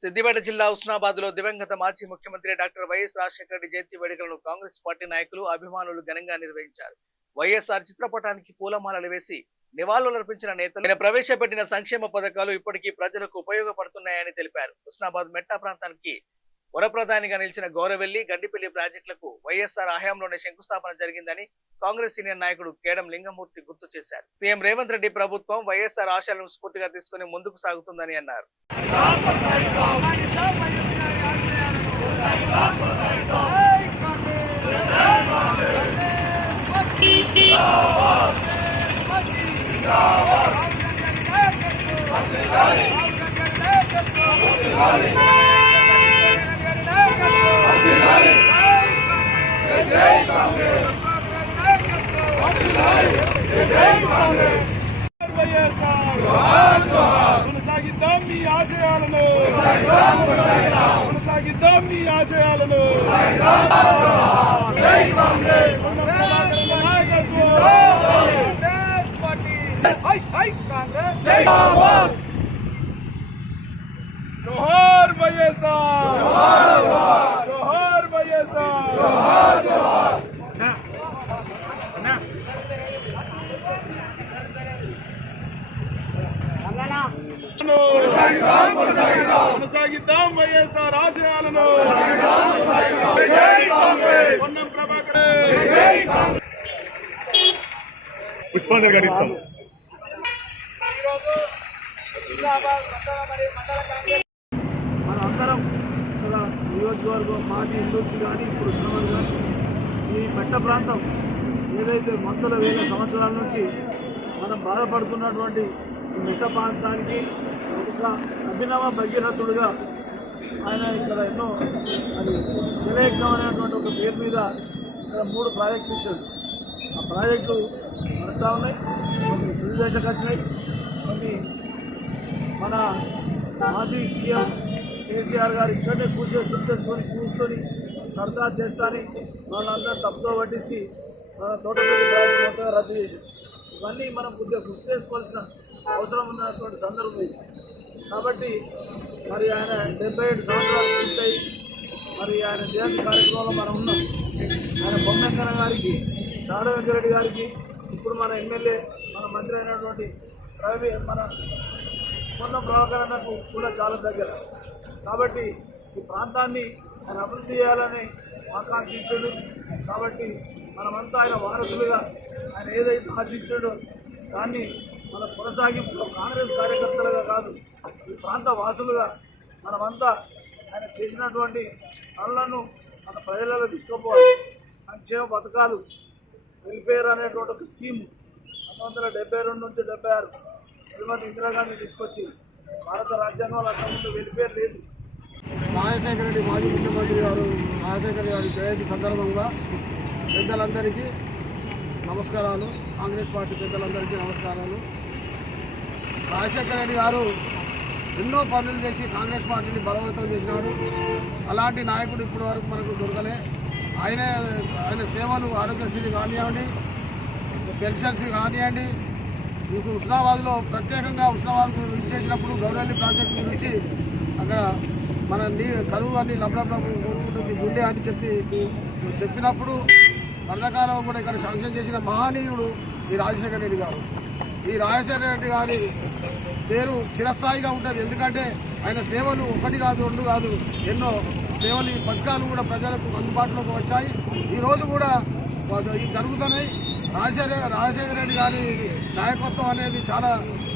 సిద్దిపేట జిల్లా హుస్నాబాద్ లో దివంగత మాజీ ముఖ్యమంత్రి డాక్టర్ వైఎస్ రాజశేఖర రెడ్డి జయంతి వేడుకలను కాంగ్రెస్ పార్టీ నాయకులు అభిమానులు ఘనంగా నిర్వహించారు. వైఎస్ఆర్ చిత్రపటానికి పూలమాలలు వేసి నివాళులర్పించిన నేతలు ప్రవేశపెట్టిన సంక్షేమ పథకాలు ఇప్పటికీ ప్రజలకు ఉపయోగపడుతున్నాయని తెలిపారు. హుస్నాబాద్ మెట్టా ప్రాంతానికి వరప్రధానిగా నిలిచిన గౌరవెల్లి గడ్డిపల్లి ప్రాజెక్టులకు వైఎస్ఆర్ హయాంలోనే శంకుస్థాపన జరిగిందని కాంగ్రెస్ సీనియర్ నాయకుడు కేడం లింగమూర్తి గుర్తు చేశారు. సీఎం రేవంత్ రెడ్డి ప్రభుత్వం వైఎస్ఆర్ ఆశయాలను స్ఫూర్తిగా తీసుకుని ముందుకు సాగుతుందని అన్నారు. కొనసాగిద్దాం మీ ఆశయాలను, కొనసాగిద్దాం మీ ఆశయాలను. జోహార్ వైఎస్ఆర్, జోహార్ వైఎస్ఆర్. కొనసాగిద్దాం వైఎస్ఆర్ ఆశయాలను. పొన్నం ప్రభాకర్ పుష్పాంజలి ఘటిస్తాం. మనందరం నియోజకవర్గం మాజీ హిందూకి కానీ ఇప్పుడు శ్రమలు కానీ ఈ మెట్ట ప్రాంతం ఏదైతే వందల వేల సంవత్సరాల నుంచి మనం బాధపడుతున్నటువంటి ఈ మెట్ట ప్రాంతానికి ఒక అభినవ భగీరథుడుగా ఆయన ఇక్కడ ఎన్నో అది జలయజ్ఞం అనేటువంటి ఒక పేరు మీద ఇక్కడ 3 ప్రాజెక్టులు ఇచ్చాడు. ఆ ప్రాజెక్టు నడుస్తూ ఉన్నాయి, కొన్ని తెలుగుదేశంకి వచ్చినాయి, కొన్ని మన మాజీ సీఎం కేసీఆర్ గారు ఇక్కడనే కూర్చొని కడతా చేస్తాని వాళ్ళందరూ తప్పుతో పట్టించి మన తోటపల్లి ప్రాజెక్టు మొత్తంగా రద్దు చేశారు. ఇవన్నీ మనం కొద్దిగా గుర్తు చేసుకోవాల్సిన అవసరం ఉన్నటువంటి సందర్భం ఇది. కాబట్టి మరి ఆయన 77 సంవత్సరాలు పూర్తయి మరి ఆయన జయంతి కార్యక్రమంలో మనం ఉన్నాం. ఆయన బొమ్మెక్కన గారికి, దాడ వెంకరెడ్డి గారికి, ఇప్పుడు మన ఎమ్మెల్యే మన మంత్రి అయినటువంటి మన పొన్నం ప్రభాకరన్నకు కూడా చాలా దగ్గర. కాబట్టి ఈ ప్రాంతాన్ని ఆయన అభివృద్ధి చేయాలని ఆకాంక్షించాడు. కాబట్టి మనమంతా ఆయన వారసులుగా ఆయన ఏదైతే ఆశించాడో దాన్ని మన కొనసాగింపులో కాంగ్రెస్ కార్యకర్తలుగా కాదు, ఈ ప్రాంత వాసులుగా మనమంతా ఆయన చేసినటువంటి పనులను మన ప్రజలలో తీసుకుపోవాలి. సంక్షేమ పథకాలు, వెల్ఫేర్ అనేటువంటి ఒక స్కీము 1972 నుంచి 76 శ్రీమతి ఇందిరాగాంధీ తీసుకొచ్చి భారత రాజ్యాంగంలో అంతకుముందు వెల్ఫేర్ లేదు. రాజశేఖర రెడ్డి మాజీ ముఖ్యమంత్రి గారు రాజశేఖర గారి జయంతి సందర్భంగా పెద్దలందరికీ నమస్కారాలు, కాంగ్రెస్ పార్టీ పెద్దలందరికీ నమస్కారాలు. రాజశేఖర రెడ్డి గారు ఎన్నో పనులు చేసి కాంగ్రెస్ పార్టీని బలవంతం చేసినాడు. అలాంటి నాయకుడు ఇప్పటి వరకు మనకు దొరకలే. ఆయన సేవలు ఆరోగ్యశ్రీ కానివ్వండి, పెన్షన్స్ కానివ్వండి, మీకు హుస్నాబాద్లో ప్రత్యేకంగా హుస్నాబాద్కు చేసినప్పుడు గౌరవల్లి ప్రాజెక్టు గురించి అక్కడ మన కరువు అని లబ్లబ్లబు కొట్టుకుంటుంది గుండె అని చెప్పినప్పుడు వరదకాలం కూడా ఇక్కడ శాంక్షన్ చేసిన మహనీయుడు ఈ రాజశేఖర రెడ్డి గారు. ఈ రాజశేఖర రెడ్డి గారి పేరు చిరస్థాయిగా ఉంటుంది. ఎందుకంటే ఆయన సేవలు 1 కాదు 2 కాదు ఎన్నో సేవలు, ఈ పథకాలు కూడా ప్రజలకు అందుబాటులోకి వచ్చాయి. ఈరోజు కూడా ఈ జరుగుతున్నాయి. రాజశేఖర రెడ్డి గారి నాయకత్వం అనేది చాలా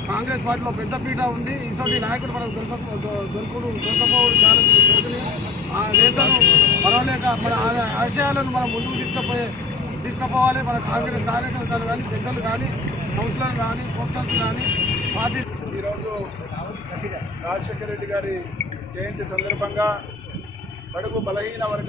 కాంగ్రెస్ పార్టీలో పెద్దపీట ఉంది. ఇటువంటి నాయకుడు మనకు దొరకపోవడం చాలా దొరికినాయి. ఆ నేతలు పర్వాలేక మన ఆశయాలను మనం ముందుకు తీసుకుపోవాలి. మన కాంగ్రెస్ కార్యకర్తలు కానీ, పెద్దలు కానీ, కౌన్సిలర్లు కానీ, ప్రొఫెసర్స్ కానీ పార్టీ. ఈరోజు రాజశేఖర రెడ్డి గారి జయంతి సందర్భంగా బడుగు బలహీన వర్గాల